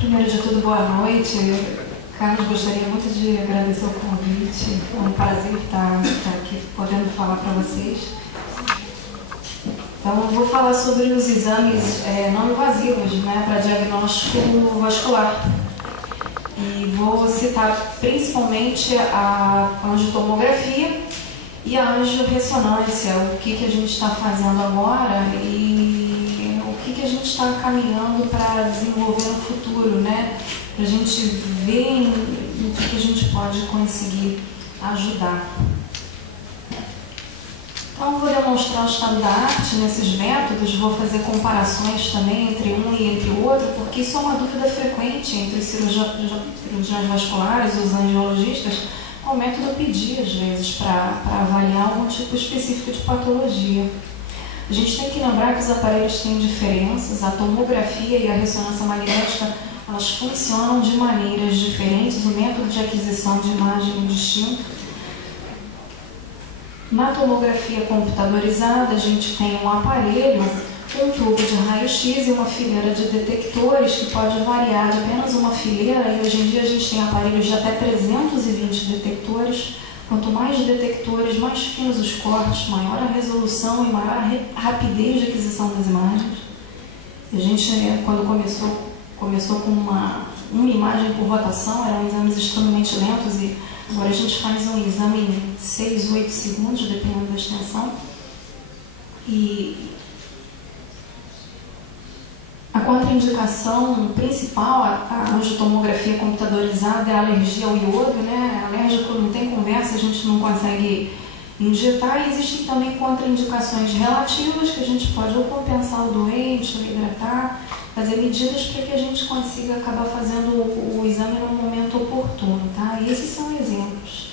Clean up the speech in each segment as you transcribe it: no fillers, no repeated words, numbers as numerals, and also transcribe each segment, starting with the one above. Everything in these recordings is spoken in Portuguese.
Primeiro de tudo, boa noite. Carlos, gostaria muito de agradecer o convite. É um prazer estar aqui podendo falar para vocês. Então, eu vou falar sobre os exames não invasivos, né, para diagnóstico vascular. E vou citar principalmente a angiotomografia e a angiorressonância, o que a gente está fazendo agora e o que a gente está caminhando para desenvolver no futuro, né? Para a gente ver no que a gente pode conseguir ajudar. Então, eu vou demonstrar o estado da arte nesses métodos, vou fazer comparações também entre um e entre o outro, porque isso é uma dúvida frequente entre os cirurgiões vasculares, os angiologistas, qual método pedir, às vezes, para avaliar algum tipo específico de patologia. A gente tem que lembrar que os aparelhos têm diferenças, a tomografia e a ressonância magnética, elas funcionam de maneiras diferentes, o método de aquisição de imagem é distinto. Na tomografia computadorizada, a gente tem um aparelho, um tubo de raio-x e uma fileira de detectores que pode variar de apenas uma fileira, e hoje em dia a gente tem aparelhos de até 320 detectores. Quanto mais detectores, mais finos os cortes, maior a resolução e maior a rapidez de aquisição das imagens. A gente, quando começou com uma imagem por rotação, eram exames extremamente lentos, e agora a gente faz um exame em 6, 8 segundos, dependendo da extensão. E a contraindicação principal, a angiotomografia computadorizada, é a alergia ao iodo, né? Alérgico não tem conversa, a gente não consegue injetar. E existem também contraindicações relativas, que a gente pode ou compensar o doente, ou hidratar, fazer medidas para que a gente consiga acabar fazendo o exame no momento oportuno, tá? E esses são exemplos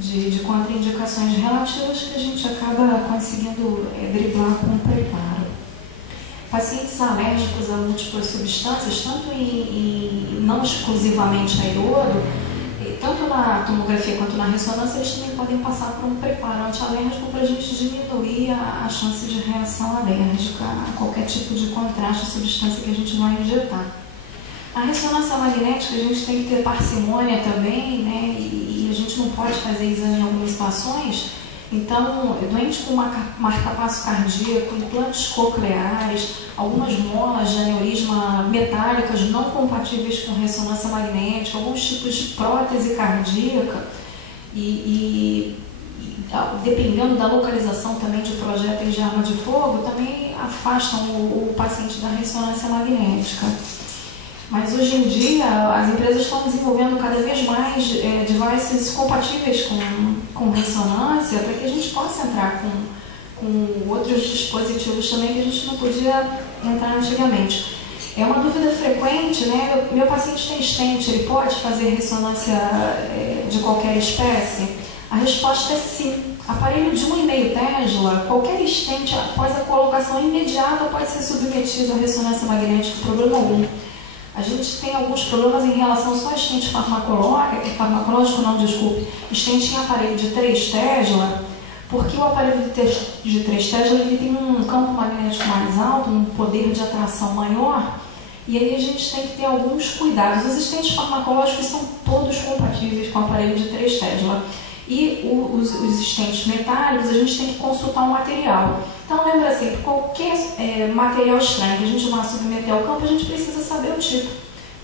de contraindicações relativas que a gente acaba conseguindo driblar com o preparo. Pacientes alérgicos a múltiplas substâncias, tanto não exclusivamente a iodo, tanto na tomografia quanto na ressonância, eles também podem passar por um preparo antialérgico para a gente diminuir a chance de reação alérgica a qualquer tipo de contraste, substância que a gente vai injetar. A ressonância magnética, a gente tem que ter parcimônia também, né? E a gente não pode fazer exame em algumas situações. Então, doente com marca-passo cardíaco, implantes cocleares, algumas molas de aneurisma metálicas não compatíveis com ressonância magnética, alguns tipos de prótese cardíaca e dependendo da localização também de projéteis de arma de fogo, também afastam o paciente da ressonância magnética. Mas hoje em dia as empresas estão desenvolvendo cada vez mais devices compatíveis com ressonância, para que a gente possa entrar com outros dispositivos também que a gente não podia entrar antigamente. É uma dúvida frequente, né? Meu paciente tem stent, ele pode fazer ressonância de qualquer espécie? A resposta é sim. Aparelho de 1,5 Tesla, qualquer stent após a colocação imediata pode ser submetido à ressonância magnética, problema algum. A gente tem alguns problemas em relação só a stent farmacológico, não, desculpe, stent em aparelho de 3 Tesla, porque o aparelho de 3 Tesla ele tem um campo magnético mais alto, um poder de atração maior, e aí a gente tem que ter alguns cuidados. Os stents farmacológicos são todos compatíveis com o aparelho de 3 Tesla. E os stents metálicos, a gente tem que consultar o material. Então, lembra sempre, qualquer material estranho que a gente vai submeter ao campo, a gente precisa saber o tipo.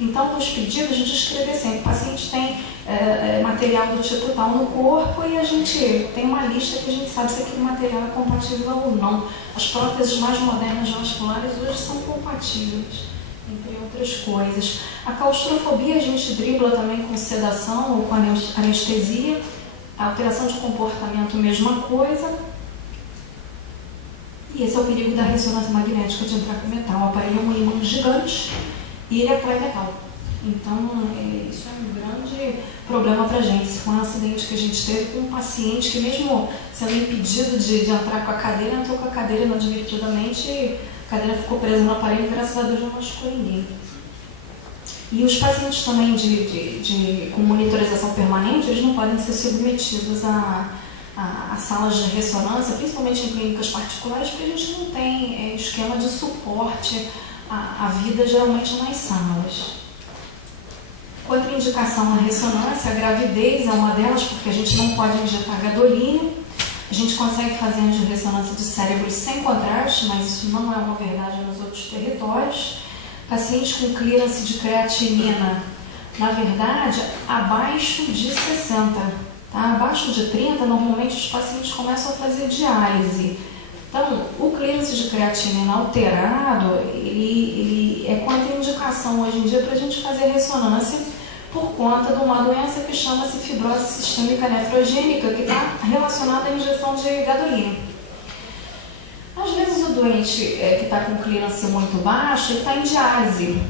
Então, nos pedidos, a gente escreve sempre, o paciente tem material do tipo tal no corpo, e a gente tem uma lista que a gente sabe se aquele material é compatível ou não. As próteses mais modernas vasculares hoje são compatíveis, entre outras coisas. A claustrofobia a gente dribla também com sedação ou com anestesia. A alteração de comportamento, mesma coisa. E esse é o perigo da ressonância magnética de entrar com metal. O aparelho é um ímã gigante e ele atrai metal. Então, isso é um grande problema para a gente. Foi um acidente que a gente teve com um paciente que, mesmo sendo impedido de entrar com a cadeira, entrou com a cadeira inadvertidamente e a cadeira ficou presa no aparelho e, graças a Deus, não machucou ninguém. E os pacientes também com monitorização permanente, eles não podem ser submetidos a salas de ressonância, principalmente em clínicas particulares, porque a gente não tem esquema de suporte à vida, geralmente, nas salas. Contraindicação na ressonância, a gravidez é uma delas, porque a gente não pode injetar gadolínio. A gente consegue fazer angiorressonância do cérebro sem contraste, mas isso não é uma verdade nos outros territórios. Pacientes com clearance de creatinina, na verdade, abaixo de 60. Tá? Abaixo de 30, normalmente os pacientes começam a fazer diálise. Então, o clearance de creatinina alterado, ele é contraindicação hoje em dia para a gente fazer ressonância por conta de uma doença que chama-se fibrose sistêmica nefrogênica, que está relacionada à injeção de gadolínio. Às vezes o doente que está com clearance muito baixo, ele está em diálise.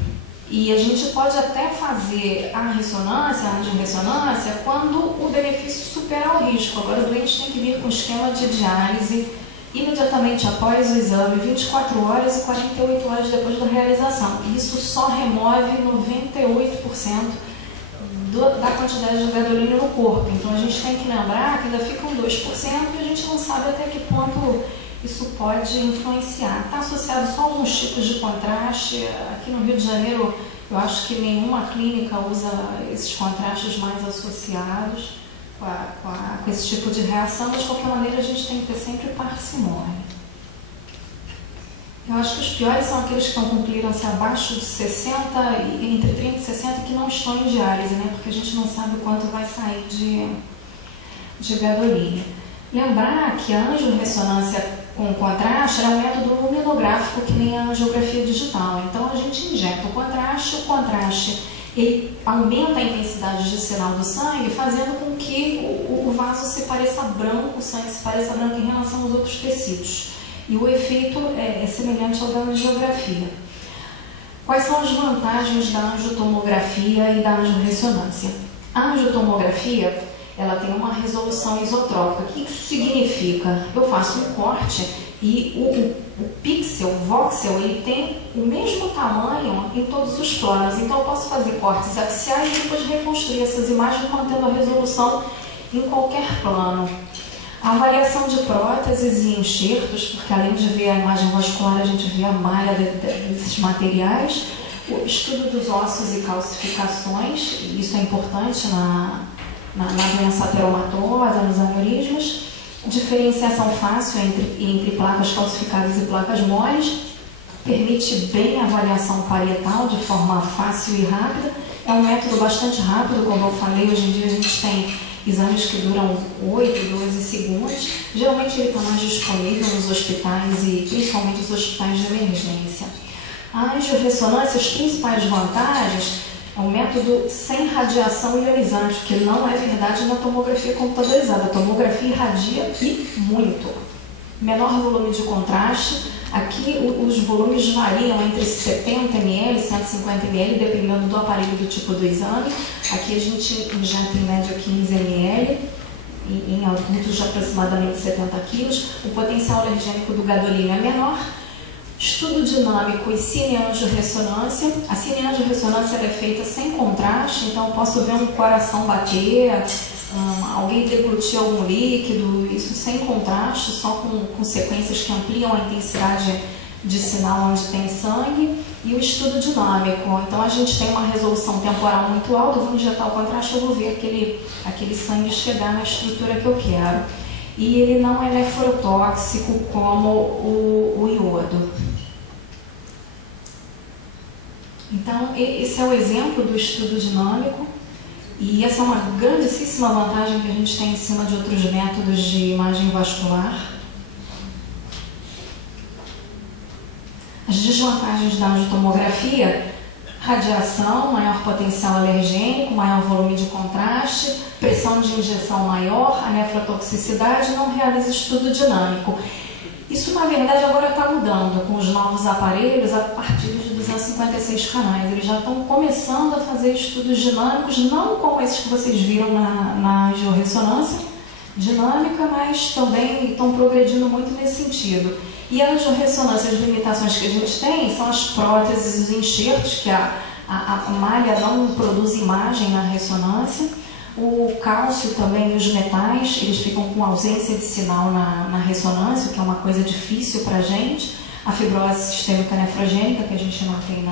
E a gente pode até fazer a ressonância, a angiorressonância, quando o benefício superar o risco. Agora o doente tem que vir com esquema de diálise imediatamente após o exame, 24 horas e 48 horas depois da realização. Isso só remove 98% da quantidade de gadolínio no corpo. Então a gente tem que lembrar que ainda ficam 2% e a gente não sabe até que ponto isso pode influenciar. Está associado só a alguns tipos de contraste. Aqui no Rio de Janeiro, eu acho que nenhuma clínica usa esses contrastes mais associados com esse tipo de reação, mas de qualquer maneira a gente tem que ter sempre parcimônia. Eu acho que os piores são aqueles que estão com clearance abaixo de 60, entre 30 e 60, que não estão em diálise, né? Porque a gente não sabe o quanto vai sair de gadolínio. Lembrar que a angiorressonância com contraste é um método luminográfico que nem a angiografia digital. Então a gente injeta o contraste ele aumenta a intensidade de sinal do sangue, fazendo com que o vaso se pareça branco, o sangue se pareça branco em relação aos outros tecidos. E o efeito é semelhante ao da angiografia. Quais são as vantagens da angiotomografia e da angiorressonância? A angiotomografia, ela tem uma resolução isotrópica. O que isso significa? Eu faço um corte e o pixel, o voxel, ele tem o mesmo tamanho em todos os planos. Então eu posso fazer cortes axiais e depois reconstruir essas imagens mantendo a resolução em qualquer plano. A avaliação de próteses e enxertos, porque além de ver a imagem vascular, a gente vê a malha desses materiais. O estudo dos ossos e calcificações, isso é importante na doença ateromatosa, nos aneurismas. Diferenciação fácil entre placas calcificadas e placas moles. Permite bem a avaliação parietal de forma fácil e rápida. É um método bastante rápido, como eu falei, hoje em dia a gente tem exames que duram 8, 12 segundos. Geralmente ele está mais disponível nos hospitais e principalmente os hospitais de emergência. A angiorressonância, as principais vantagens, é um método sem radiação ionizante, que não é verdade na tomografia computadorizada. A tomografia irradia e muito. Menor volume de contraste. Aqui os volumes variam entre 70 ml e 150 ml, dependendo do aparelho do tipo do exame. Aqui a gente injeta em média 15 ml, em adultos de aproximadamente 70 kg. O potencial alergênico do gadolínio é menor. Estudo dinâmico e cineangiorressonância. A cineangiorressonância é feita sem contraste, então eu posso ver um coração bater, alguém deglutir algum líquido, isso sem contraste, só com sequências que ampliam a intensidade de sinal onde tem sangue. E o estudo dinâmico, então a gente tem uma resolução temporal muito alta, eu vou injetar o contraste, eu vou ver aquele sangue chegar na estrutura que eu quero. E ele não é nefrotóxico como o iodo. Então, esse é o exemplo do estudo dinâmico. E essa é uma grandíssima vantagem que a gente tem em cima de outros métodos de imagem vascular. As desvantagens da angiotomografia: radiação, maior potencial alergênico, maior volume de contraste, pressão de injeção maior, a nefrotoxicidade, não realiza estudo dinâmico. Isso, na verdade, agora está mudando com os novos aparelhos a partir de 256 canais. Eles já estão começando a fazer estudos dinâmicos, não como esses que vocês viram na angiorressonância dinâmica, mas também estão progredindo muito nesse sentido. E a angiorressonância, as limitações que a gente tem são as próteses e os enxertos, que a malha não produz imagem na ressonância. O cálcio também e os metais, eles ficam com ausência de sinal na ressonância, o que é uma coisa difícil para a gente. A fibrose sistêmica nefrogênica, que a gente não tem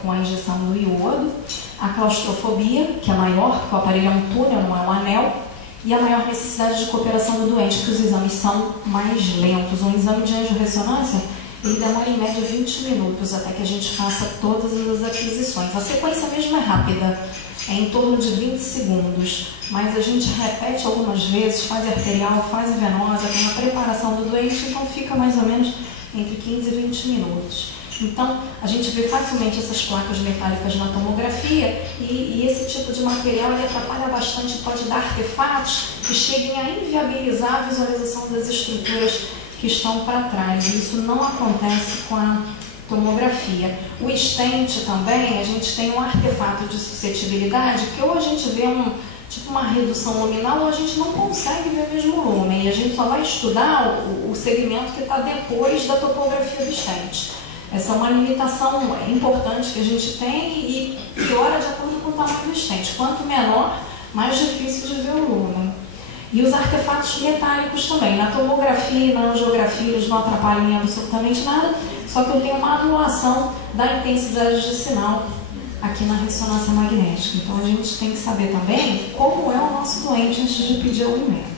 com a injeção do iodo. a claustrofobia, que é maior, porque o aparelho é um túnel, não é um anel, e a maior necessidade de cooperação do doente, que os exames são mais lentos. Um exame de angiorressonância, ele demora em média 20 minutos até que a gente faça todas as aquisições. A sequência mesmo é rápida, é em torno de 20 segundos, mas a gente repete algumas vezes, fase arterial, fase venosa, tem a preparação do doente, então fica mais ou menos entre 15 e 20 minutos. Então, a gente vê facilmente essas placas metálicas na tomografia e esse tipo de material ele atrapalha bastante, pode dar artefatos que cheguem a inviabilizar a visualização das estruturas que estão para trás. Isso não acontece com a tomografia. O stent também, a gente tem um artefato de suscetibilidade que ou a gente vê tipo uma redução luminal ou a gente não consegue ver mesmo o lumen. E a gente só vai estudar o segmento que está depois da topografia do stent. Essa é uma limitação importante que a gente tem e piora de acordo com o tamanho do stent. Quanto menor, mais difícil de ver o lumen. E os artefatos metálicos também. Na tomografia e na angiografia eles não atrapalham em absolutamente nada, só que eu tenho uma anulação da intensidade de sinal aqui na ressonância magnética. Então a gente tem que saber também como é o nosso doente antes de pedir o alimento.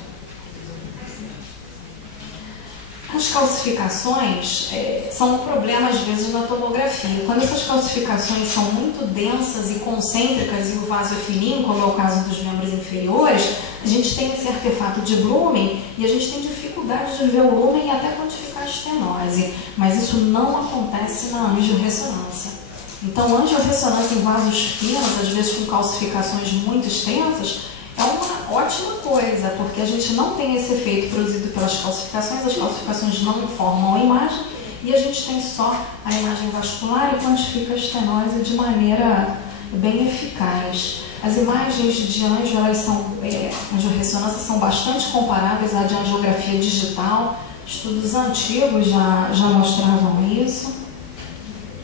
As calcificações são um problema às vezes na tomografia. Quando essas calcificações são muito densas e concêntricas e o vaso é fininho, como é o caso dos membros inferiores, a gente tem esse artefato de Blumen e a gente tem dificuldade de ver o lumen e até quantificar a estenose. Mas isso não acontece na angiorressonância. Então, angiorressonância em vasos finos, às vezes com calcificações muito extensas, é uma ótima coisa, porque a gente não tem esse efeito produzido pelas calcificações, as calcificações não formam a imagem e a gente tem só a imagem vascular e quantifica a estenose de maneira bem eficaz. As imagens de angiorressonância são bastante comparáveis à de angiografia digital, estudos antigos já mostravam isso.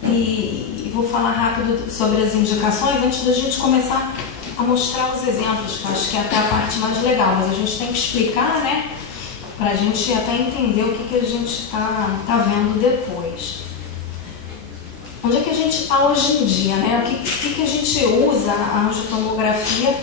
E vou falar rápido sobre as indicações antes da gente começar a mostrar os exemplos, que eu acho que é até a parte mais legal, mas a gente tem que explicar, né, para a gente até entender o que a gente está vendo depois. Onde é que a gente está hoje em dia, né? O que a gente usa a angiotomografia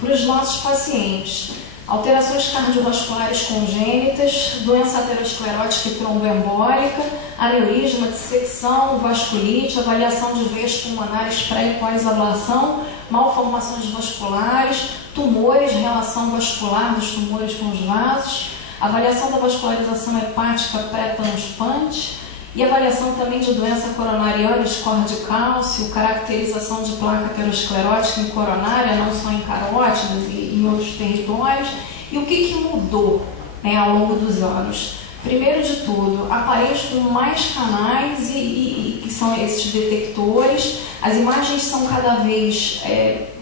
para os nossos pacientes? Alterações cardiovasculares congênitas, doença aterosclerótica e tromboembólica, aneurisma, dissecção, vasculite, avaliação de veias pulmonares pré e pós-ablação, malformações vasculares, tumores, relação vascular dos tumores com os vasos, avaliação da vascularização hepática pré-transplante e avaliação também de doença coronariana, score de cálcio, caracterização de placa aterosclerótica em coronária, não só em carótidas e em outros territórios. E o que mudou, né, ao longo dos anos? Primeiro de tudo, aparelhos com mais canais e que são esses detectores. As imagens são cada vez,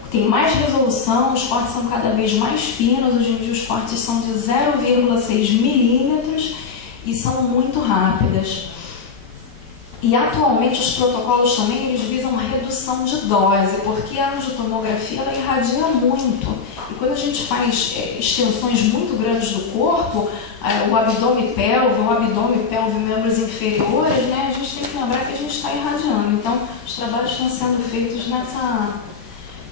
tem mais resolução, os cortes são cada vez mais finos. Hoje em dia os cortes são de 0,6 milímetros e são muito rápidas. E atualmente os protocolos também eles visam uma redução de dose, porque a angiotomografia ela irradia muito. E quando a gente faz extensões muito grandes do corpo, o abdômen pelve, membros inferiores, né, a gente tem que lembrar que a gente está irradiando. Então, os trabalhos estão sendo feitos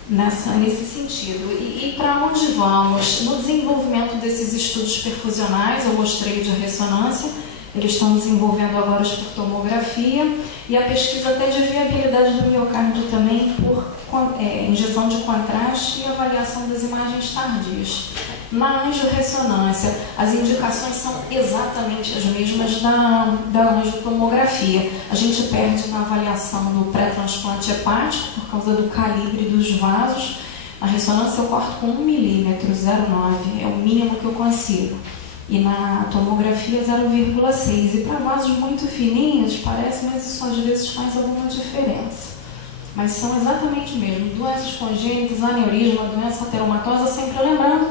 nesse sentido. E para onde vamos? No desenvolvimento desses estudos perfusionais, eu mostrei de ressonância, eles estão desenvolvendo agora por tomografia e a pesquisa até de viabilidade do miocárdio também por injeção de contraste e avaliação das imagens tardias. Na angiorressonância, as indicações são exatamente as mesmas da angiotomografia. A gente perde na avaliação do pré-transplante hepático por causa do calibre dos vasos. Na ressonância eu corto com 1 milímetro, 0,9, é o mínimo que eu consigo. E na tomografia 0,6. E para vasos muito fininhos, parece, mas isso às vezes faz alguma diferença. Mas são exatamente o mesmo. Doenças congênitas, aneurisma, doença ateromatosa, sempre lembrando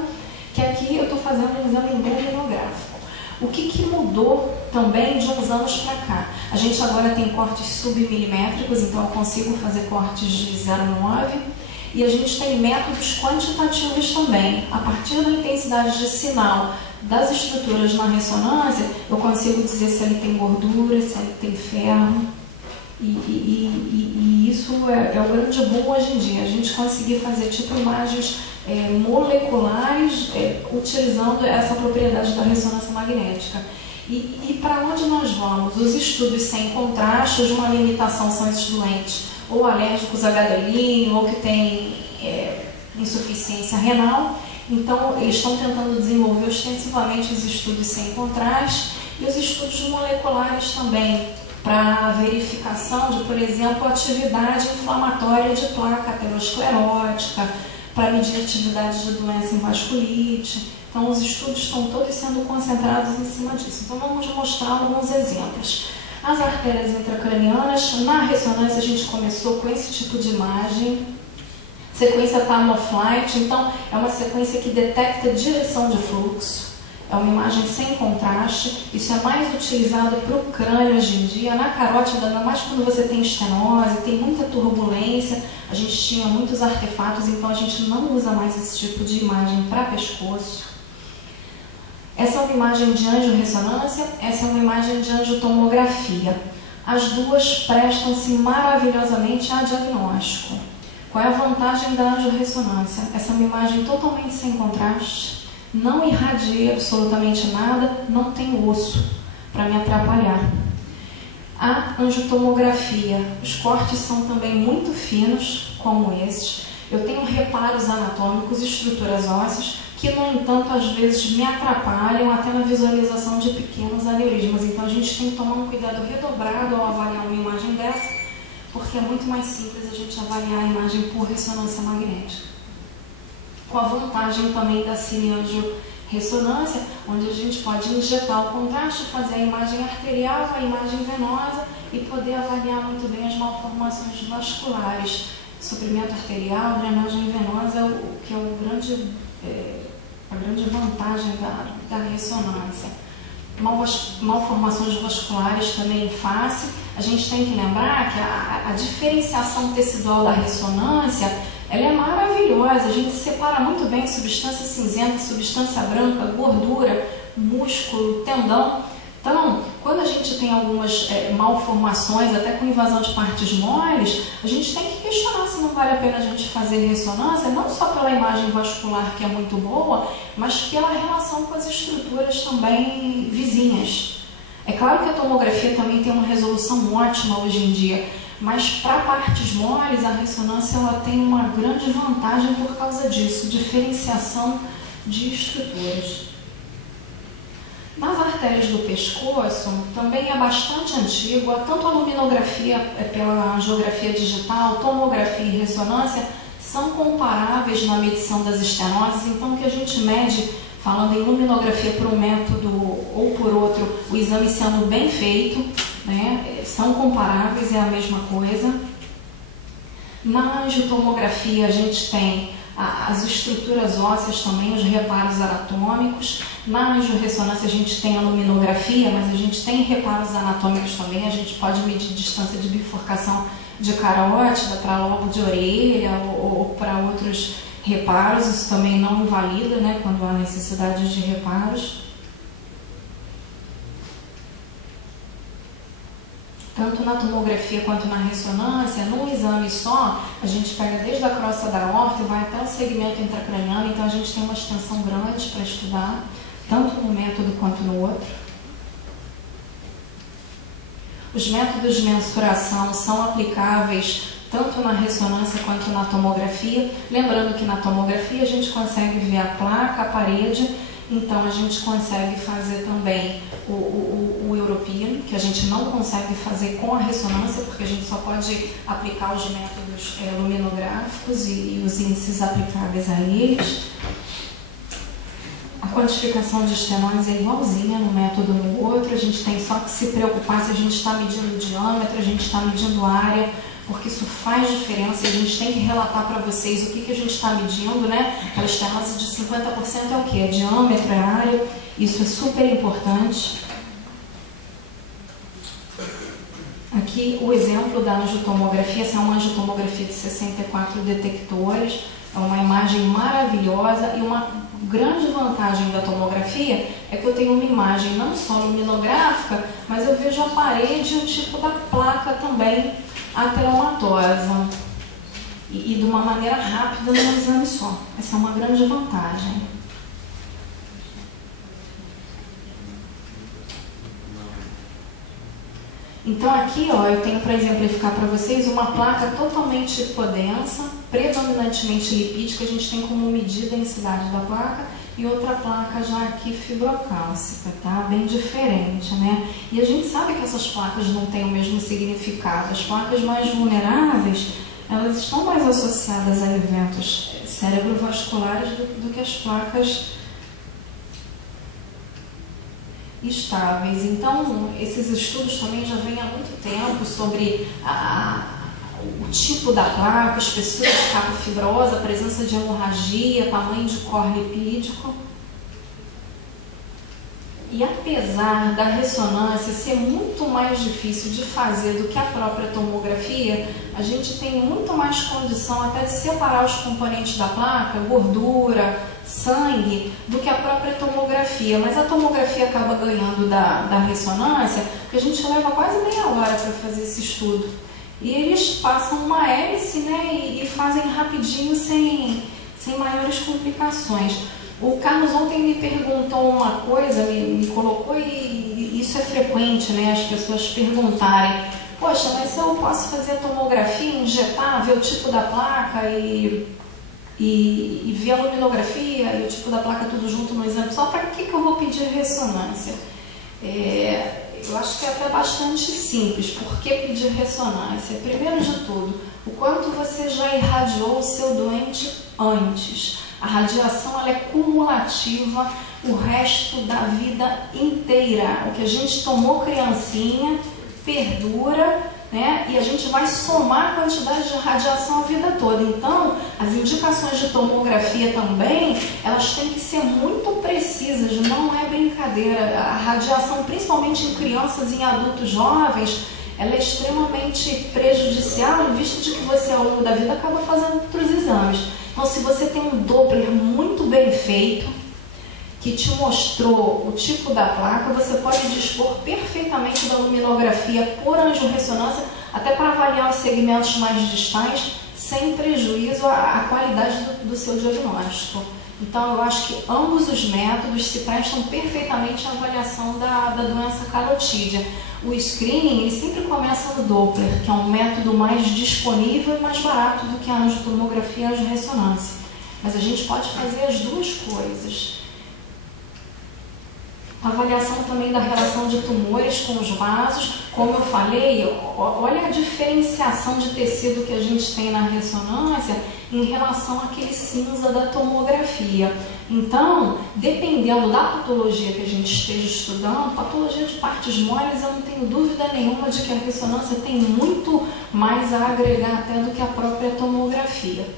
que aqui eu estou fazendo um exame radiográfico. O que mudou também de uns anos para cá? A gente agora tem cortes submilimétricos, então eu consigo fazer cortes de 0,9. E a gente tem métodos quantitativos também. A partir da intensidade de sinal das estruturas na ressonância, eu consigo dizer se ele tem gordura, se ele tem ferro. E E isso é o grande boom hoje em dia, a gente conseguir fazer tipo imagens moleculares utilizando essa propriedade da ressonância magnética. E para onde nós vamos? Os estudos sem contraste, de uma limitação são esses doentes ou alérgicos a gadolínio ou que têm insuficiência renal. Então, eles estão tentando desenvolver ostensivamente os estudos sem contraste e os estudos moleculares também, para verificação de, por exemplo, atividade inflamatória de placa aterosclerótica, para medir a atividade de doença em vasculite. Então, os estudos estão todos sendo concentrados em cima disso. Então, vamos mostrar alguns exemplos. As artérias intracranianas, na ressonância a gente começou com esse tipo de imagem. Sequência time of flight, então é uma sequência que detecta direção de fluxo. É uma imagem sem contraste. Isso é mais utilizado para o crânio hoje em dia. Na carótida, ainda mais quando você tem estenose, tem muita turbulência. A gente tinha muitos artefatos, então a gente não usa mais esse tipo de imagem para pescoço. Essa é uma imagem de angiorressonância, essa é uma imagem de angiotomografia. As duas prestam-se maravilhosamente a diagnóstico. Qual é a vantagem da angiorressonância? Essa é uma imagem totalmente sem contraste, não irradia absolutamente nada, não tem osso para me atrapalhar. A angiotomografia, os cortes são também muito finos, como esses. Eu tenho reparos anatômicos, estruturas ósseas, que, no entanto, às vezes me atrapalham até na visualização de pequenos aneurismas. Então, a gente tem que tomar um cuidado redobrado ao avaliar uma imagem dessa, porque é muito mais simples a gente avaliar a imagem por ressonância magnética. Com a vantagem também da cineangio-ressonância, onde a gente pode injetar o contraste, fazer a imagem arterial, a imagem venosa e poder avaliar muito bem as malformações vasculares. Suprimento arterial, drenagem venosa, que é a grande vantagem da ressonância. Malformações vasculares também em face. A gente tem que lembrar que a diferenciação tecidual da ressonância, ela é maravilhosa. A gente separa muito bem substância cinzenta, substância branca, gordura, músculo, tendão. Então, quando a gente tem algumas malformações, até com invasão de partes moles, a gente tem que questionar se não vale a pena a gente fazer ressonância, não só pela imagem vascular, que é muito boa, mas pela relação com as estruturas também vizinhas. É claro que a tomografia também tem uma resolução ótima hoje em dia, mas para partes moles, a ressonância ela tem uma grande vantagem por causa disso, diferenciação de estruturas. Nas artérias do pescoço, também é bastante antigo, tanto a luminografia pela angiografia digital, tomografia e ressonância são comparáveis na medição das estenoses, então o que a gente mede, falando em luminografia por um método ou por outro, o exame sendo bem feito, né, são comparáveis, é a mesma coisa. Na angiotomografia a gente tem as estruturas ósseas também, os reparos anatômicos. Na angiorressonância a gente tem a luminografia, mas a gente tem reparos anatômicos também. A gente pode medir distância de bifurcação de carótida para lobo de orelha ou para outros reparos. Isso também não invalida, né, quando há necessidade de reparos. Tanto na tomografia quanto na ressonância, num exame só, a gente pega desde a crosta da aorta e vai até o segmento intracraniano, então a gente tem uma extensão grande para estudar, tanto no método quanto no outro. Os métodos de mensuração são aplicáveis tanto na ressonância quanto na tomografia. Lembrando que na tomografia a gente consegue ver a placa, a parede, então a gente consegue fazer também o European, que a gente não consegue fazer com a ressonância, porque a gente só pode aplicar os métodos luminográficos e os índices aplicáveis a eles. A quantificação de estenose é igualzinha no método no outro, a gente tem só que se preocupar se a gente está medindo o diâmetro, a gente está medindo a área, porque isso faz diferença e a gente tem que relatar para vocês o que a gente está medindo, né? Aquela estenose de 50% é o que? É diâmetro, é área, isso é super importante. Aqui o exemplo da angiotomografia, essa é uma angiotomografia de 64 detectores, é uma imagem maravilhosa e uma grande vantagem da tomografia é que eu tenho uma imagem não só luminográfica, mas eu vejo a parede e o tipo da placa também atelomatosa e de uma maneira rápida num exame só. Essa é uma grande vantagem. Então aqui, ó, eu tenho para exemplificar para vocês uma placa totalmente hipodensa, predominantemente lipídica. A gente tem como medida a densidade da placa, e outra placa já aqui fibrocálcica, tá? Bem diferente, né? E a gente sabe que essas placas não têm o mesmo significado. As placas mais vulneráveis, elas estão mais associadas a eventos cerebrovasculares do que as placas estáveis. Então, esses estudos também já vêm há muito tempo sobre o tipo da placa, espessura de capa fibrosa, presença de hemorragia, tamanho de core lipídico. E apesar da ressonância ser muito mais difícil de fazer do que a própria tomografia, a gente tem muito mais condição até de separar os componentes da placa, gordura, sangue, do que a própria tomografia. Mas a tomografia acaba ganhando da ressonância, porque a gente leva quase meia hora para fazer esse estudo. E eles passam uma hélice, né, e fazem rapidinho, sem maiores complicações. O Carlos ontem me perguntou uma coisa, me colocou, e isso é frequente, né, as pessoas perguntarem: poxa, mas eu posso fazer a tomografia, injetar, ver o tipo da placa e ver a luminografia e o tipo da placa tudo junto no exame só? Para que eu vou pedir ressonância? Eu acho que é até bastante simples. Por que pedir ressonância? Primeiro de tudo, o quanto você já irradiou o seu doente antes. A radiação, ela é cumulativa o resto da vida inteira. O que a gente tomou criancinha perdura, né? E a gente vai somar a quantidade de radiação a vida toda. Então, as indicações de tomografia também, elas têm que ser muito precisas, não é brincadeira. A radiação, principalmente em crianças e em adultos jovens, ela é extremamente prejudicial, visto de que você, ao longo da vida, acaba fazendo outros exames. Então, se você tem um Doppler muito bem feito, que te mostrou o tipo da placa, você pode dispor perfeitamente da luminografia por angiorressonância, até para avaliar os segmentos mais distais, sem prejuízo à qualidade do seu diagnóstico. Então, eu acho que ambos os métodos se prestam perfeitamente à avaliação da doença carotídea. O screening, ele sempre começa no Doppler, que é um método mais disponível e mais barato do que a angiotomografia e a angiorressonância. Mas a gente pode fazer as duas coisas. A avaliação também da relação de tumores com os vasos, como eu falei, olha a diferenciação de tecido que a gente tem na ressonância em relação àquele cinza da tomografia. Então, dependendo da patologia que a gente esteja estudando, patologia de partes moles, eu não tenho dúvida nenhuma de que a ressonância tem muito mais a agregar até do que a própria tomografia,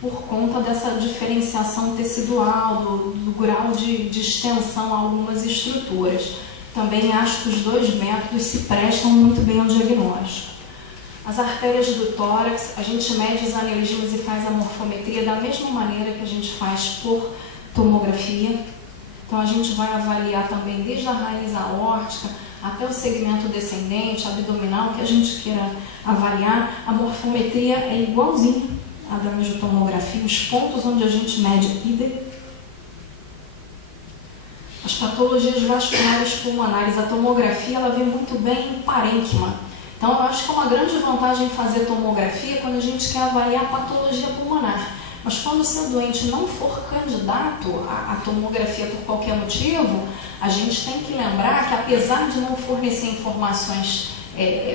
por conta dessa diferenciação tecidual, do grau de extensão a algumas estruturas. Também acho que os dois métodos se prestam muito bem ao diagnóstico. As artérias do tórax, a gente mede os aneurismas e faz a morfometria da mesma maneira que a gente faz por tomografia. Então a gente vai avaliar também desde a raiz aórtica até o segmento descendente, abdominal, que a gente queira avaliar. A morfometria é igualzinha a da angiotomografia, os pontos onde a gente mede idem. As patologias vasculares pulmonares, a tomografia, ela vê muito bem o parênquima. Então, eu acho que é uma grande vantagem fazer tomografia quando a gente quer avaliar a patologia pulmonar. Mas quando o seu doente não for candidato à tomografia por qualquer motivo, a gente tem que lembrar que, apesar de não fornecer informações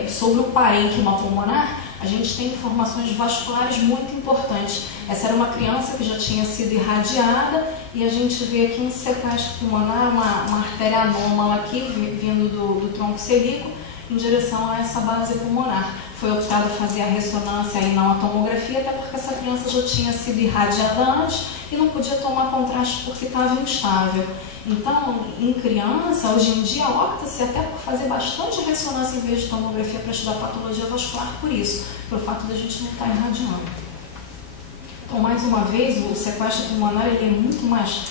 sobre o parênquima pulmonar, a gente tem informações vasculares muito importantes. Essa era uma criança que já tinha sido irradiada e a gente vê aqui um sequestro pulmonar, uma artéria anômala aqui, vindo do tronco celíaco, em direção a essa base pulmonar. Foi optado fazer a ressonância e não a tomografia, até porque essa criança já tinha sido irradiada antes e não podia tomar contraste porque estava instável. Então, em criança, hoje em dia, opta-se até por fazer bastante ressonância em vez de tomografia para estudar patologia vascular por isso, pelo fato da gente não estar irradiando. Então, mais uma vez, o sequestro pulmonar ele é muito mais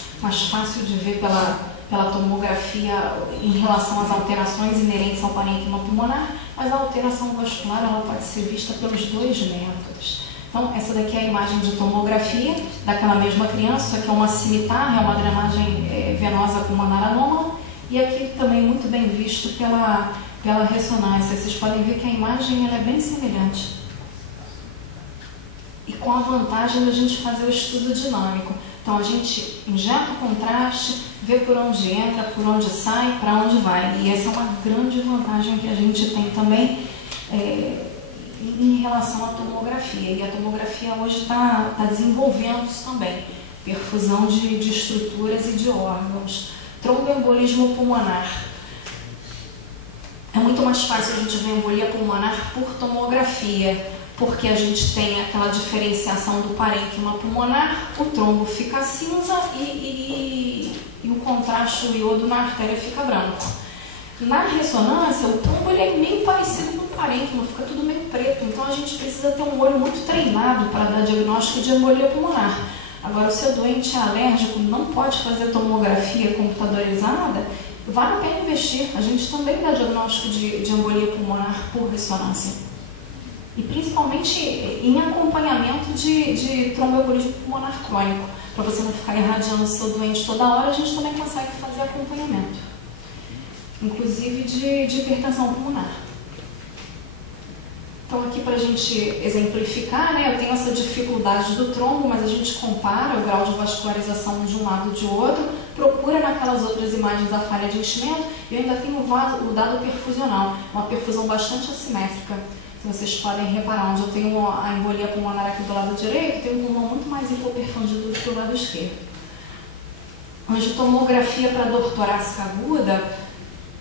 fácil de ver pela tomografia em relação às alterações inerentes ao parênquima pulmonar, mas a alteração vascular ela pode ser vista pelos dois métodos. Então, essa daqui é a imagem de tomografia daquela mesma criança, isso aqui é uma cimitarra, é uma drenagem venosa pulmonar anômala, e aqui também muito bem visto pela ressonância. Vocês podem ver que a imagem ela é bem semelhante. E com a vantagem da gente fazer o estudo dinâmico. Então, a gente injeta o contraste, vê por onde entra, por onde sai, para onde vai. E essa é uma grande vantagem que a gente tem também em relação à tomografia. E a tomografia hoje está desenvolvendo isso também. Perfusão de estruturas e de órgãos. Tromboembolismo pulmonar. É muito mais fácil a gente ver embolia pulmonar por tomografia, porque a gente tem aquela diferenciação do parênquima pulmonar, o trombo fica cinza e o contraste, o iodo na artéria fica branco. Na ressonância, o trombo ele é meio parecido com o parênquima, fica tudo meio preto, então a gente precisa ter um olho muito treinado para dar diagnóstico de embolia pulmonar. Agora, se o doente é alérgico, não pode fazer tomografia computadorizada, vale a pena investir. A gente também dá diagnóstico de embolia pulmonar por ressonância. E principalmente em acompanhamento de tromboembolismo pulmonar crônico. Para você não ficar irradiando o seu doente toda hora, a gente também consegue fazer acompanhamento. Inclusive de hipertensão pulmonar. Então aqui para a gente exemplificar, né, eu tenho essa dificuldade do trombo, mas a gente compara o grau de vascularização de um lado e de outro, procura naquelas outras imagens a falha de enchimento, e eu ainda tenho o dado perfusional, uma perfusão bastante assimétrica. Vocês podem reparar, onde eu tenho a embolia pulmonar aqui do lado direito, tem um pulmão muito mais hipoperfundido do que o lado esquerdo. Angiotomografia para dor torácica aguda,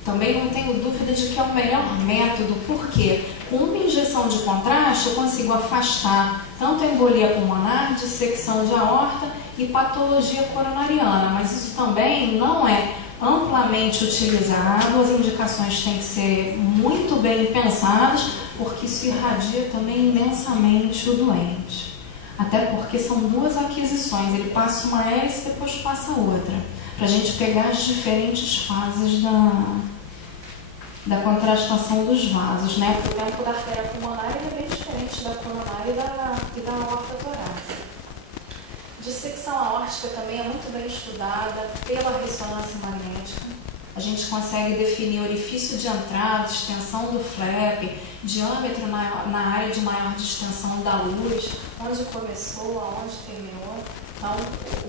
também não tenho dúvida de que é o melhor método, porque com uma injeção de contraste eu consigo afastar tanto a embolia pulmonar, dissecção de aorta e patologia coronariana, mas isso também não é amplamente utilizado, as indicações têm que ser muito bem pensadas, porque isso irradia também imensamente o doente. Até porque são duas aquisições, ele passa uma hélice e depois passa outra, para a gente pegar as diferentes fases da contrastação dos vasos, né? Por exemplo, da artéria pulmonar é bem diferente da coronária e da aorta torácica. Dissecção aórtica também é muito bem estudada pela ressonância magnética. A gente consegue definir orifício de entrada, extensão do flap, diâmetro na área de maior distensão da luz, onde começou, aonde terminou. Então,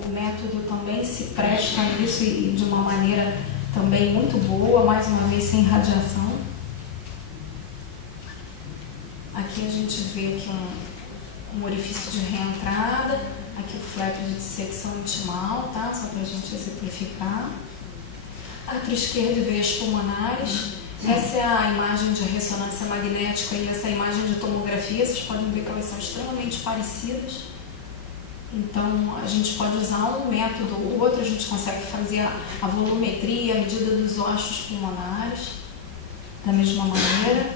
o método também se presta a isso e de uma maneira também muito boa, mais uma vez sem radiação. Aqui a gente vê aqui um orifício de reentrada, aqui o flap de dissecção intimal, tá? Só para a gente exemplificar. Átrio esquerdo e veias pulmonares. Essa é a imagem de ressonância magnética e essa é a imagem de tomografia. Vocês podem ver que elas são extremamente parecidas. Então, a gente pode usar um método ou outro, a gente consegue fazer a volumetria, a medida dos ossos pulmonares, da mesma maneira.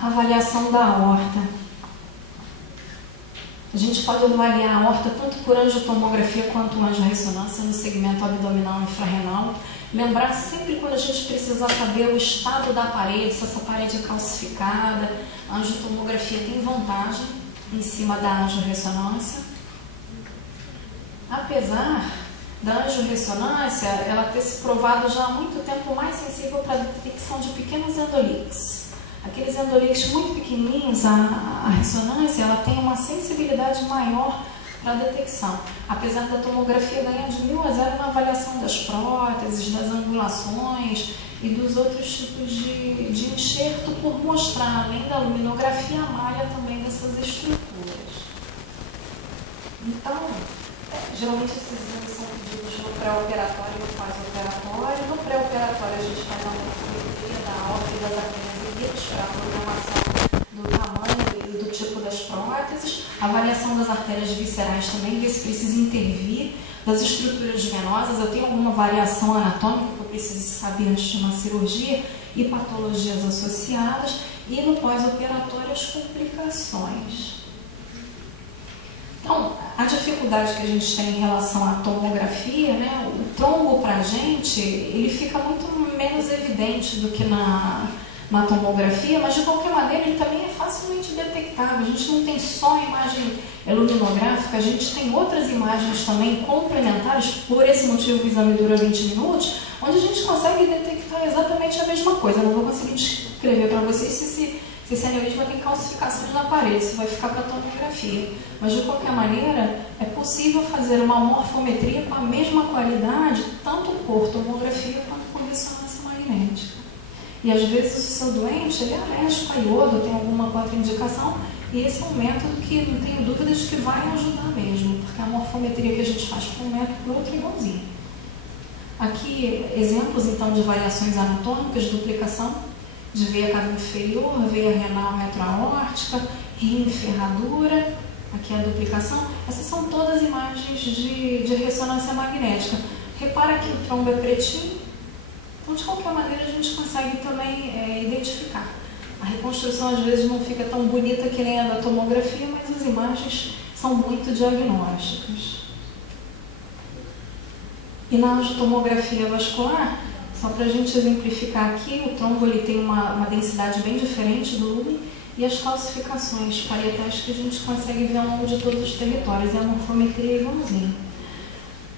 A avaliação da aorta. A gente pode avaliar a aorta tanto por angiotomografia quanto angiorressonância no segmento abdominal e infrarrenal. Lembrar sempre quando a gente precisa saber o estado da parede, se essa parede é calcificada, a angiotomografia tem vantagem em cima da angiorressonância. Apesar da angiorressonância ela ter se provado já há muito tempo mais sensível para a detecção de pequenos endolíquios. Aqueles endolíquios muito pequenininhos, a ressonância ela tem uma sensibilidade maior para a detecção. Apesar da tomografia ganhar de 1000 a 0 na avaliação das próteses, das angulações e dos outros tipos de enxerto, por mostrar, além da luminografia, a malha também dessas estruturas. Então, geralmente esses exames são pedidos no pré-operatório e no pós-operatório. No pré-operatório a gente faz a monitoria da aorta e das artérias para a programação do tamanho e do tipo das próteses, a avaliação das artérias viscerais também, ver se precisa intervir, das estruturas venosas, eu tenho alguma variação anatômica que eu preciso saber antes de uma cirurgia e patologias associadas, e no pós-operatório as complicações. Então, a dificuldade que a gente tem em relação à tomografia, né, o trombo para a gente, ele fica muito menos evidente do que na tomografia, mas de qualquer maneira ele também é facilmente detectável. A gente não tem só a imagem luminográfica, a gente tem outras imagens também complementares, por esse motivo o exame dura 20 minutos, onde a gente consegue detectar exatamente a mesma coisa. Eu não vou conseguir descrever para vocês se esse aneurisma tem calcificações na parede, isso vai ficar para a tomografia. Mas de qualquer maneira, é possível fazer uma morfometria com a mesma qualidade, tanto por tomografia quanto por ressonância magnética. E às vezes o seu doente ele é alérgico a iodo, tem alguma contraindicação, e esse é um método que não tenho dúvidas de que vai ajudar mesmo, porque a morfometria que a gente faz para um método e para o outro é igualzinho. Aqui, exemplos então de variações anatômicas, duplicação de veia cava inferior, veia renal retroaórtica, rim e ferradura, aqui é a duplicação. Essas são todas imagens de ressonância magnética. Repara que o trombo é pretinho, então de qualquer maneira a gente consegue também identificar. A reconstrução às vezes não fica tão bonita que nem a da tomografia, mas as imagens são muito diagnósticas. E na angiotomografia vascular, só para a gente exemplificar aqui, o trombo ele tem uma densidade bem diferente do lumen e as calcificações parietais que a gente consegue ver ao longo de todos os territórios. É a morfometria igualzinha.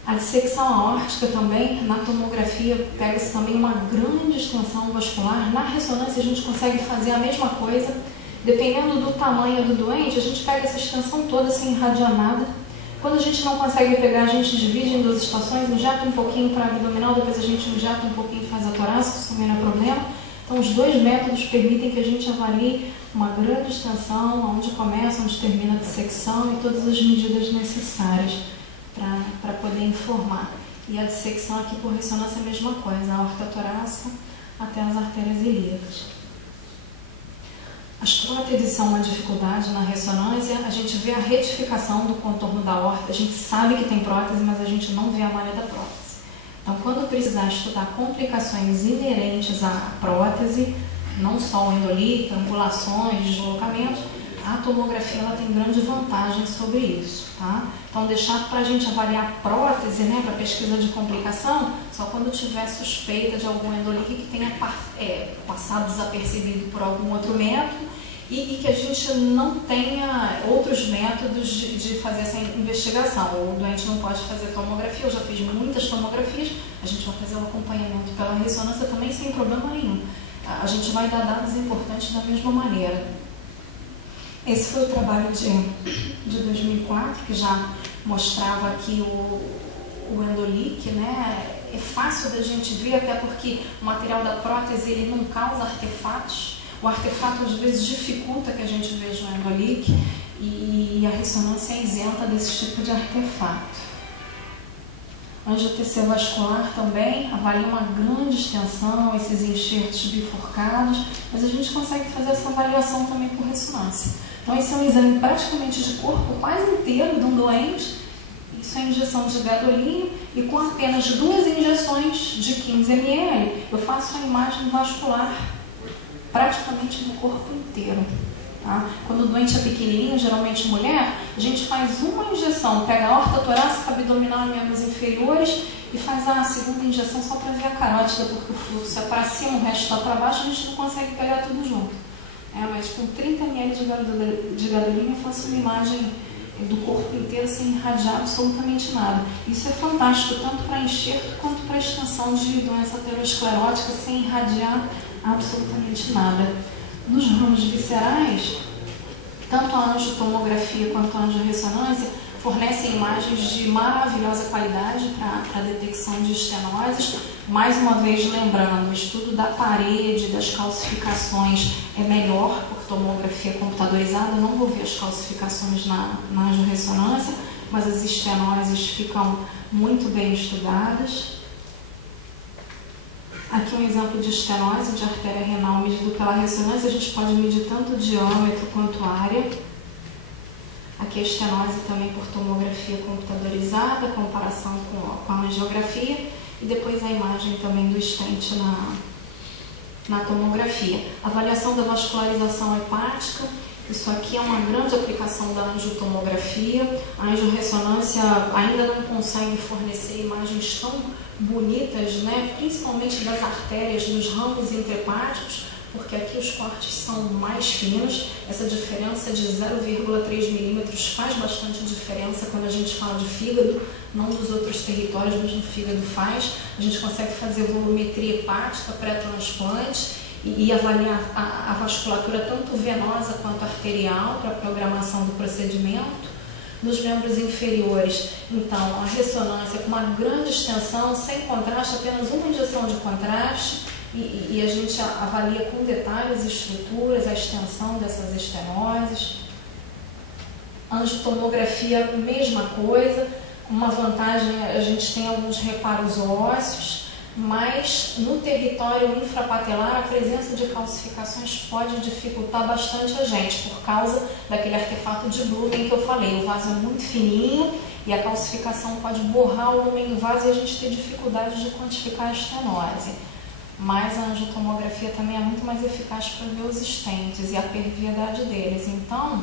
A dissecção aórtica também, na tomografia, pega-se também uma grande extensão vascular. Na ressonância a gente consegue fazer a mesma coisa. Dependendo do tamanho do doente, a gente pega essa extensão toda sem irradiar nada. Quando a gente não consegue pegar, a gente divide em duas estações, injeta um pouquinho para a abdominal, depois a gente injeta um pouquinho e faz a torácica, isso também não é problema. Então os dois métodos permitem que a gente avalie uma grande extensão, onde começa, onde termina a dissecção e todas as medidas necessárias para poder informar. E a dissecção aqui por ressonância é a mesma coisa, a aorta torácica até as artérias ilíacas. As próteses são uma dificuldade na ressonância, a gente vê a retificação do contorno da aorta, a gente sabe que tem prótese, mas a gente não vê a malha da prótese. Então, quando precisar estudar complicações inerentes à prótese, não só o endolite, angulações, deslocamentos, a tomografia ela tem grande vantagem sobre isso, tá? Então, deixar para a gente avaliar a prótese, né, para pesquisa de complicação, só quando tiver suspeita de algum endolite que tenha passado desapercebido por algum outro método e que a gente não tenha outros métodos de fazer essa investigação. O doente não pode fazer tomografia, eu já fiz muitas tomografias, a gente vai fazer o acompanhamento pela ressonância também sem problema nenhum. A gente vai dar dados importantes da mesma maneira. Esse foi o trabalho de 2004, que já mostrava aqui o endolique, né? É fácil da gente ver, até porque o material da prótese ele não causa artefatos. O artefato às vezes dificulta que a gente veja o endolique e a ressonância é isenta desse tipo de artefato. Angio-TC vascular também avalia uma grande extensão, esses enxertos bifurcados, mas a gente consegue fazer essa avaliação também por ressonância. Então esse é um exame praticamente de corpo quase inteiro de um doente. Isso é injeção de gadolinho e com apenas 2 injeções de 15 ml eu faço a imagem vascular praticamente do corpo inteiro. Tá? Quando o doente é pequenininho, geralmente mulher, a gente faz uma injeção, pega a aorta torácica, abdominal e membros inferiores e faz a segunda injeção só para ver a carótida, porque o fluxo é para cima, o resto está para baixo, a gente não consegue pegar tudo junto. Mas com 30 ml de gadolinho eu faço uma imagem do corpo inteiro sem irradiar absolutamente nada. Isso é fantástico, tanto para enxerto quanto para extensão de doença aterosclerótica sem irradiar absolutamente nada. Nos ramos viscerais, tanto a angiotomografia quanto a angiorressonância fornecem imagens de maravilhosa qualidade para a detecção de estenoses. Mais uma vez lembrando, o estudo da parede, das calcificações é melhor por tomografia computadorizada. Eu não vou ver as calcificações na angiorressonância, mas as estenoses ficam muito bem estudadas. Aqui um exemplo de estenose de artéria renal medido pela ressonância. A gente pode medir tanto o diâmetro quanto a área. Aqui a estenose também por tomografia computadorizada, comparação com a angiografia. E depois a imagem também do stent na tomografia. Avaliação da vascularização hepática. Isso aqui é uma grande aplicação da angiotomografia. A angiorressonância ainda não consegue fornecer imagens tão bonitas, né? Principalmente das artérias, dos ramos intrahepáticos, porque aqui os cortes são mais finos. Essa diferença de 0,3 milímetros faz bastante diferença quando a gente fala de fígado, não dos outros territórios, mas no fígado faz. A gente consegue fazer volumetria hepática pré-transplante e avaliar a vasculatura tanto venosa quanto arterial para a programação do procedimento. Nos membros inferiores, então, a ressonância com uma grande extensão, sem contraste, apenas uma injeção de contraste, e a gente avalia com detalhe as estruturas, a extensão dessas estenoses. Angiotomografia, mesma coisa. Uma vantagem, a gente tem alguns reparos ósseos, mas no território infrapatelar a presença de calcificações pode dificultar bastante a gente, por causa daquele artefato de Blumen que eu falei. O vaso é muito fininho e a calcificação pode borrar o lumen do vaso e a gente ter dificuldade de quantificar a estenose. Mas a angiotomografia também é muito mais eficaz para ver os estentes e a perviedade deles. Então,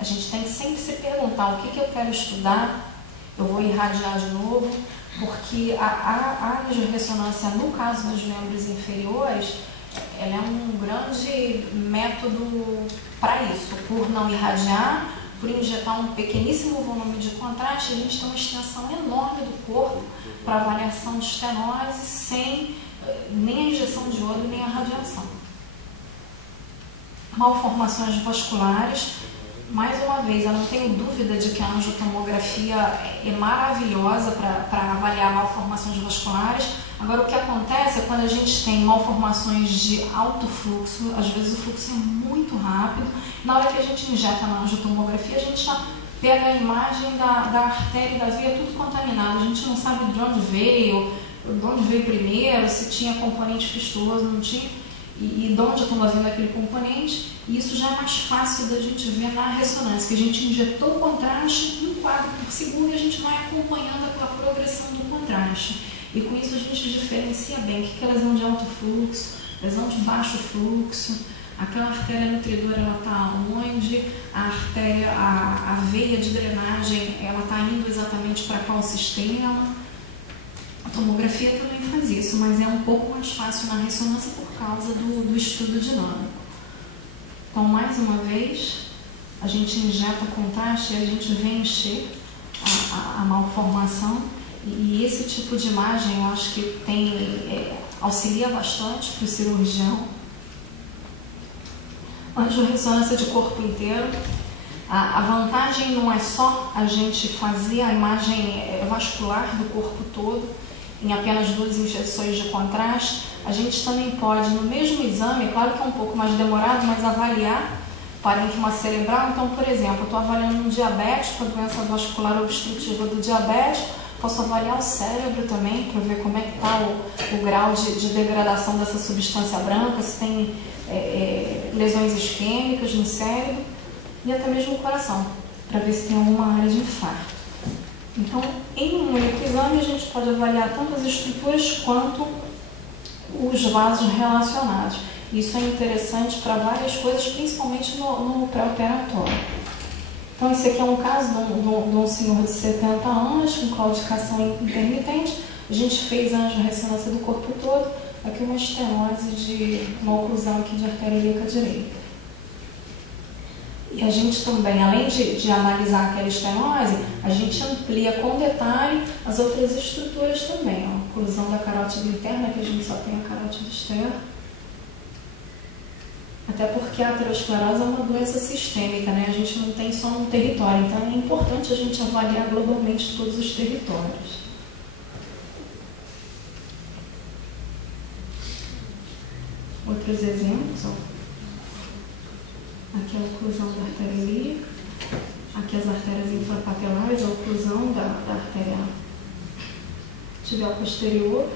a gente tem que sempre se perguntar o que eu quero estudar. Eu vou irradiar de novo, porque a angiorressonância, no caso dos membros inferiores, ela é um grande método para isso. Por não irradiar, por injetar um pequeníssimo volume de contraste, a gente tem uma extensão enorme do corpo para avaliação de estenose sem nem a injeção de iodo nem a radiação. Malformações vasculares. Mais uma vez, eu não tenho dúvida de que a angiotomografia é maravilhosa para avaliar malformações vasculares. Agora, o que acontece é quando a gente tem malformações de alto fluxo, às vezes o fluxo é muito rápido. Na hora que a gente injeta na angiotomografia, a gente já pega a imagem da artéria e da veia tudo contaminado. A gente não sabe de onde veio primeiro, se tinha componente fistuloso, não tinha, e de onde estava vindo aquele componente. E isso já é mais fácil da gente ver na ressonância, que a gente injetou o contraste, um quadro por segundo, e a gente vai acompanhando aquela progressão do contraste. E com isso a gente diferencia bem o que é lesão de alto fluxo, lesão de baixo fluxo, aquela artéria nutridora ela está onde, a veia de drenagem ela está indo exatamente para qual sistema. A tomografia também faz isso, mas é um pouco mais fácil na ressonância por causa do estudo dinâmico. Então, mais uma vez, a gente injeta contraste e a gente vê encher a malformação. E esse tipo de imagem, eu acho que auxilia bastante para o cirurgião. Angiorressonância de corpo inteiro. A vantagem não é só a gente fazer a imagem vascular do corpo todo, em apenas 2 injeções de contraste. A gente também pode, no mesmo exame, claro que é um pouco mais demorado, mas avaliar parênquima cerebral. Então, por exemplo, eu estou avaliando um diabético, a doença vascular obstrutiva do diabético, posso avaliar o cérebro também, para ver como é que está o grau de degradação dessa substância branca, se tem lesões isquêmicas no cérebro, e até mesmo o coração, para ver se tem alguma área de infarto. Então, em um único exame, a gente pode avaliar tanto as estruturas quanto os vasos relacionados. Isso é interessante para várias coisas, principalmente no pré-operatório. Então, esse aqui é um caso de um senhor de 70 anos, com claudicação intermitente. A gente fez a angiorressonância do corpo todo. Aqui uma estenose de uma oclusão aqui de artéria ilíaca direita. E a gente também, além de analisar aquela estenose, a gente amplia com detalhe as outras estruturas também. A oclusão da carótida interna, que a gente só tem a carótida externa. Até porque a aterosclerose é uma doença sistêmica, né? A gente não tem só um território, então é importante a gente avaliar globalmente todos os territórios. Outros exemplos, ó. Aqui é a oclusão da artéria ilíaca, aqui as artérias infrapatelares, a oclusão da artéria tibial posterior.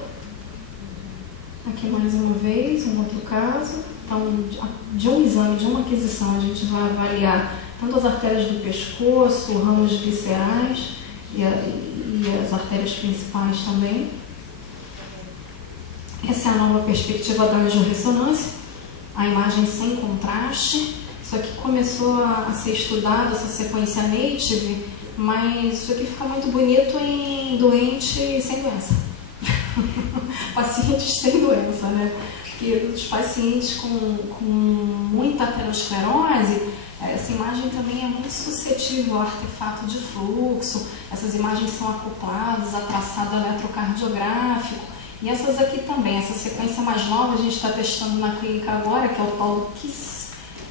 Aqui mais uma vez, um outro caso. Então, de um exame, de uma aquisição, a gente vai avaliar tanto as artérias do pescoço, ramos viscerais e as artérias principais também. Essa é a nova perspectiva da angiorressonância, a imagem sem contraste. Isso aqui começou a ser estudado, essa sequência native, mas isso aqui fica muito bonito em doente sem doença. Pacientes sem doença, né? Porque os pacientes com muita aterosclerose, essa imagem também é muito suscetível ao artefato de fluxo. Essas imagens são acopladas a traçado eletrocardiográfico. E essas aqui também, essa sequência mais nova, a gente está testando na clínica agora, que é o Paulo Kiss.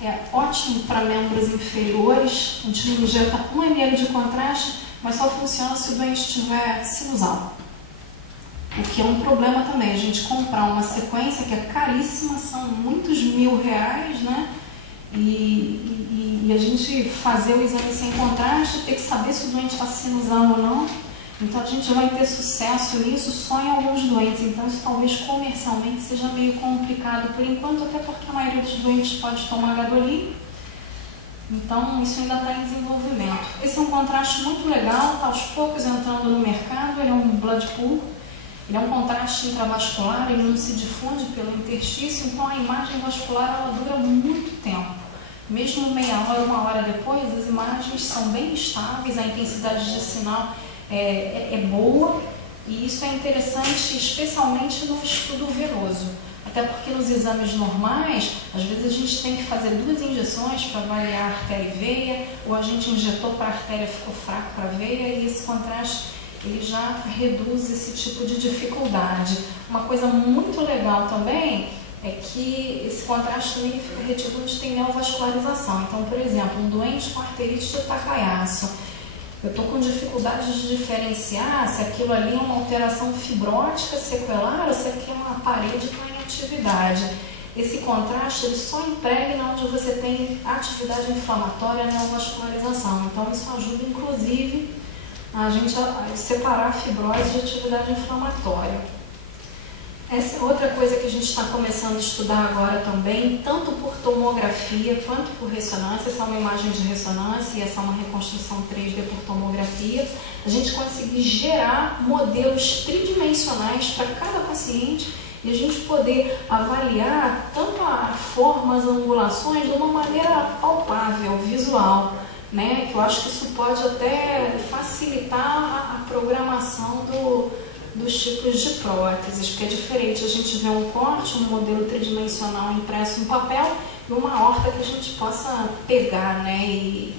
É ótimo para membros inferiores. A gente não injeta 1 ml de contraste, mas só funciona se o doente estiver sinusal. O que é um problema também, a gente comprar uma sequência que é caríssima, são muitos R$1000, né? E a gente fazer o exame sem contraste, ter que saber se o doente está sinusal ou não. Então a gente vai ter sucesso nisso só em alguns doentes. Então isso talvez comercialmente seja meio complicado por enquanto, até porque a maioria dos doentes pode tomar Gadolinium. Então isso ainda está em desenvolvimento. Esse é um contraste muito legal, está aos poucos entrando no mercado, ele é um blood pool. Ele é um contraste intravascular, ele não se difunde pelo interstício, então a imagem vascular ela dura muito tempo. Mesmo meia hora, 1 hora depois, as imagens são bem estáveis, a intensidade de sinal é boa, e isso é interessante especialmente no estudo venoso. Até porque nos exames normais, às vezes a gente tem que fazer 2 injeções para avaliar a artéria e veia, ou a gente injetou para a artéria e ficou fraco para a veia, e esse contraste ele já reduz esse tipo de dificuldade. Uma coisa muito legal também é que esse contraste também fica retido onde tem neovascularização. Então, por exemplo, um doente com arterite de Takayasu, eu estou com dificuldade de diferenciar se aquilo ali é uma alteração fibrótica sequelar ou se aquilo é uma parede que está em atividade. Esse contraste ele só impregna onde você tem atividade inflamatória e neovascularização. Então, isso ajuda, inclusive, a gente separar a fibrose de atividade inflamatória. Essa é outra coisa que a gente está começando a estudar agora também, tanto por tomografia quanto por ressonância. Essa é uma imagem de ressonância e essa é uma reconstrução 3D por tomografia. A gente conseguir gerar modelos tridimensionais para cada paciente e a gente poder avaliar tanto as formas, angulações de uma maneira palpável, visual. Né, que eu acho que isso pode até facilitar a programação dos tipos de próteses, porque é diferente a gente ver um corte, um modelo tridimensional impresso em papel e uma aorta que a gente possa pegar, né, e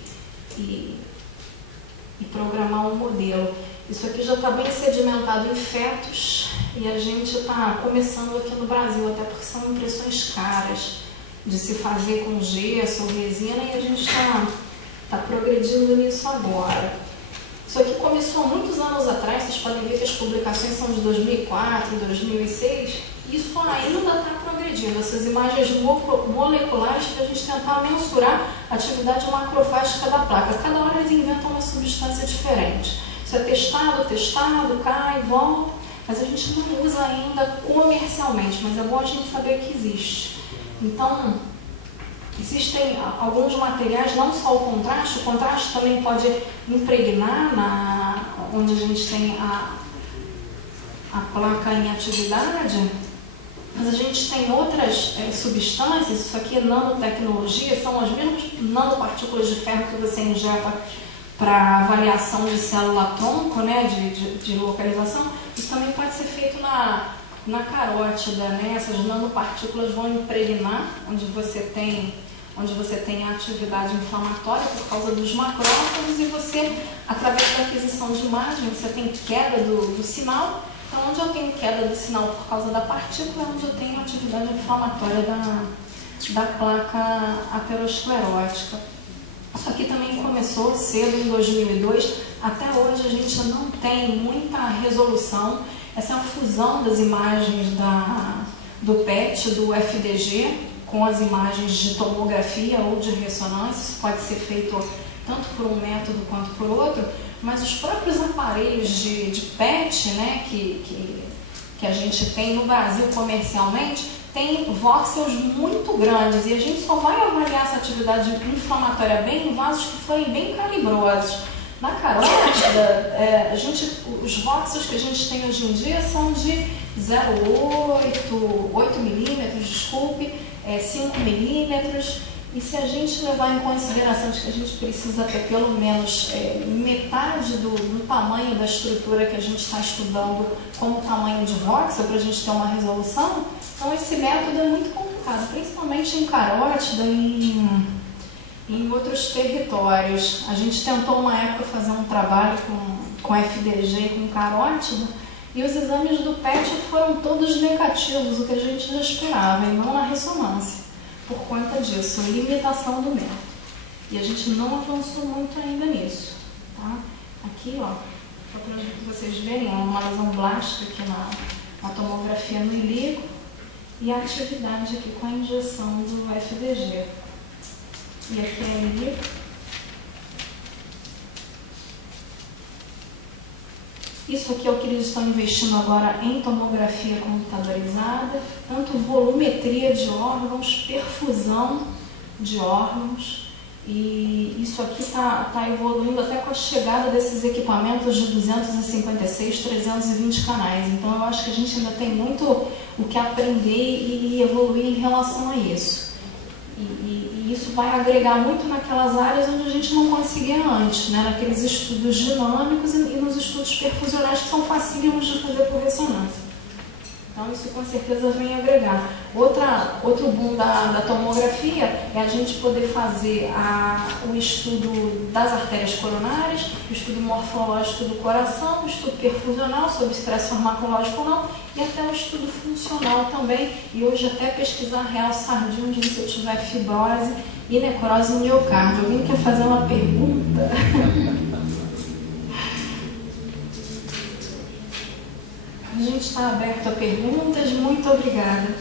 programar um modelo. Isso aqui já está bem sedimentado em fetos e a gente está começando aqui no Brasil, até porque são impressões caras de se fazer com gesso ou resina e a gente está progredindo nisso agora. Isso aqui começou há muitos anos atrás, vocês podem ver que as publicações são de 2004, 2006, e isso ainda está progredindo. Essas imagens moleculares para a gente tentar mensurar a atividade macrofágica da placa. Cada hora eles inventam uma substância diferente. Isso é testado, cai, volta, mas a gente não usa ainda comercialmente, mas é bom a gente saber que existe. Então, existem alguns materiais, não só o contraste também pode impregnar onde a gente tem a placa em atividade, mas a gente tem outras substâncias, isso aqui é nanotecnologia, são as mesmas nanopartículas de ferro que você injeta para avaliação de célula-tronco, né, de localização. Isso também pode ser feito na carótida, né? Essas nanopartículas vão impregnar onde você tem a atividade inflamatória por causa dos macrófagos e você, através da aquisição de imagem, você tem queda do sinal. Então, onde eu tenho queda do sinal por causa da partícula, é onde eu tenho atividade inflamatória da placa aterosclerótica. Isso aqui também começou cedo, em 2002. Até hoje a gente não tem muita resolução. Essa é uma fusão das imagens do PET, do FDG, com as imagens de tomografia ou de ressonância. Isso pode ser feito tanto por um método quanto por outro, mas os próprios aparelhos de PET, né, que a gente tem no Brasil comercialmente, tem voxels muito grandes e a gente só vai avaliar essa atividade inflamatória bem em vasos que forem bem calibrosos. Na carótida, os voxels que a gente tem hoje em dia são de 0,8, 8 milímetros, desculpe, 5 milímetros, E se a gente levar em consideração de que a gente precisa ter pelo menos metade do tamanho da estrutura que a gente está estudando como tamanho de voxel para a gente ter uma resolução, então esse método é muito complicado, principalmente em carótida e em outros territórios. A gente tentou uma época fazer um trabalho com FDG e com carótida, e os exames do PET foram todos negativos, o que a gente já esperava, e não na ressonância, por conta disso, limitação do método. E a gente não avançou muito ainda nisso. Tá? Aqui, ó, só para vocês verem, uma lesão blástica aqui na tomografia no ilíaco, e a atividade aqui com a injeção do FDG. E aqui é ilíaco. Isso aqui é o que eles estão investindo agora em tomografia computadorizada, tanto volumetria de órgãos, perfusão de órgãos, e isso aqui está evoluindo até com a chegada desses equipamentos de 256, 320 canais. Então eu acho que a gente ainda tem muito o que aprender e evoluir em relação a isso. E isso vai agregar muito naquelas áreas onde a gente não conseguia antes, né? Naqueles estudos dinâmicos e nos estudos perfusionais que são facílimos de fazer por ressonância. Então isso com certeza vem agregar. Outro boom da tomografia é a gente poder fazer o estudo das artérias coronárias, o estudo morfológico do coração, o estudo perfusional sobre estresse farmacológico ou não, e até o estudo funcional também, e hoje até pesquisar real sardinha se eu tiver fibrose e necrose no miocárdio. Alguém quer fazer uma pergunta? A gente está aberto a perguntas. Muito obrigada.